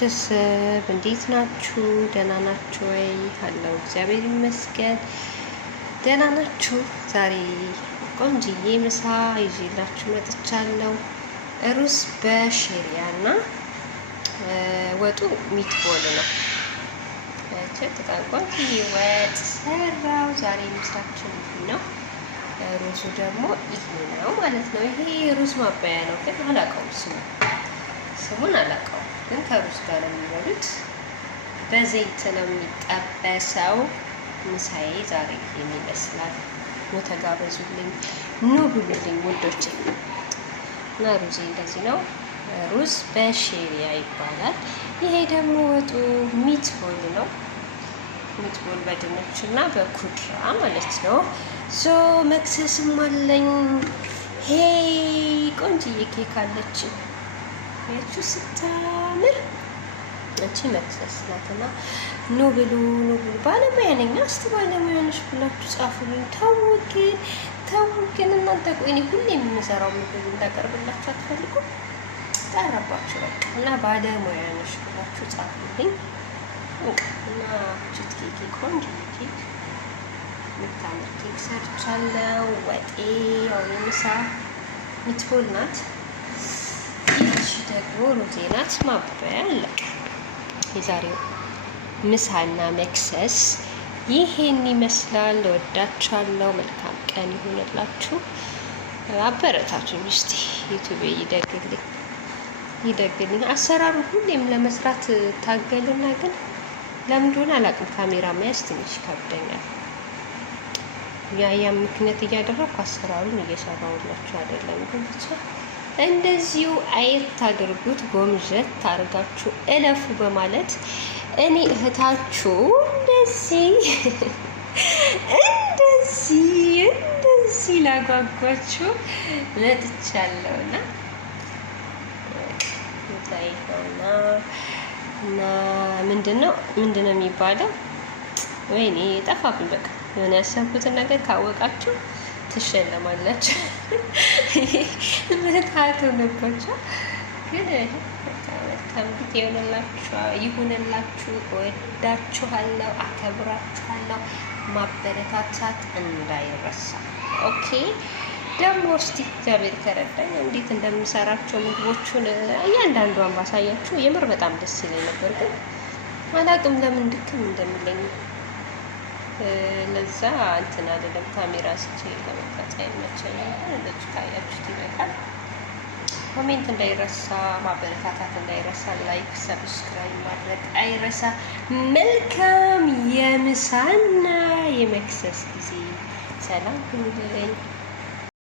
ቤተሰብ እንዴት ናችሁ? ደህና ናችሁ ወይ? አለው እግዚአብሔር ይመስገን ደህና ናችሁ። ዛሬ ቆንጅዬ ምሳ ይዤላችሁ መጥቻለሁ። ሩዝ በሽሪያ እና ወጡ ሚትቦል ነው። ቆንጅዬ ወጥ ሰራው። ዛሬ ምሳችን ነው። ሩዙ ደግሞ ይሄ ነው ማለት ነው። ይሄ ሩዝ ማባያ ነው፣ ግን አላውቀውም ስሙን አላውቀውም፣ ግን ከሩዝ ጋር ነው የሚበሉት። በዘይት ነው የሚጠበሰው። ምሳዬ ዛሬ ይሄን ይመስላል። ኑ ተጋበዙልኝ፣ ኑ ብሉልኝ ውዶቼ። እና ሩዜ እንደዚህ ነው። ሩዝ በሽሪያ ይባላል። ይሄ ደግሞ ወጡ ሚትቦል ነው። ሚትቦል በድንች እና በኩድራ ማለት ነው። ሶ መክሰስም አለኝ። ሄ ቆንጅዬ ኬክ አለች። ያችሁ ስታምር እቺ መክሰስ ናትና ኑ ብሉ ኑ ብሉ። ባለሙያ ነኝ። እስቲ ባለሙያ ነሽ ብላችሁ ጻፉልኝ። ተው ግን እናንተ ቆይ እኔ ሁሌ የምሰራው ምግብ እንዳቀርብላችሁ አትፈልጉም? ጠራባችሁ በቃ። እና ባለሙያ ነሽ ብላችሁ ጻፉልኝ። እና ቺት ኬክ ቆንጆ ኬክ የምታምር ኬክ ሰርቻለሁ። ወጤ ያው የምሳ ሚትቦል ናት። ይቺ ደግሞ ሩዜ ናት። ማባያ አለቀ። የዛሬው ምሳና መክሰስ ይሄን ይመስላል። ወዳችኋለሁ። መልካም ቀን ይሁንላችሁ። አበረታቱኝ እስቲ። ዩቲዩብ ይደግልኝ። አሰራሩ ሁሌም ለመስራት ታገልና ግን ለምን እንደሆነ አላውቅም፣ ካሜራ መያዝ ትንሽ ይከብደኛል። ያ ምክንያት እያደረኩ አሰራሩን እየሰራሁላችሁ አይደለም። ግን ብቻ እንደዚሁ አየት አድርጉት፣ ጎምጀት ታርጋችሁ እለፉ በማለት እኔ እህታችሁ እንደዚህ ላጓጓችሁ መጥቻለሁና እና ምንድነው የሚባለው? ወይኔ ጠፋብኝ። በቃ የሆነ ያሰብኩትን ነገር ካወቃችሁ ትሸለማላችሁ። ምታቱ ነባችሁ። ግን መልካም ጊዜ ይሁንላችሁ። እወዳችኋለሁ፣ አከብራችኋለሁ። ማበረታታት እንዳይረሳ። ኦኬ። ደግሞ እስቲ እግዚአብሔር ከረዳኝ እንዴት እንደምሰራቸው ምግቦቹን እያንዳንዷን ባሳያችሁ የምር በጣም ደስ ይለኝ ነበር፣ ግን አላቅም ለምን ድክም እንደሚለኝ። ለዛ እንትን አይደለም ካሜራ ስቼ ለመቅረጽ አይመቸኝም። እንደዚህ ካያችሁት ይበቃል። ኮሜንት እንዳይረሳ፣ ማበረታታት እንዳይረሳ፣ ላይክ ሰብስክራይብ ማድረግ አይረሳ። መልካም የምሳና የመክሰስ ጊዜ። ሰላም ሁኑልኝ።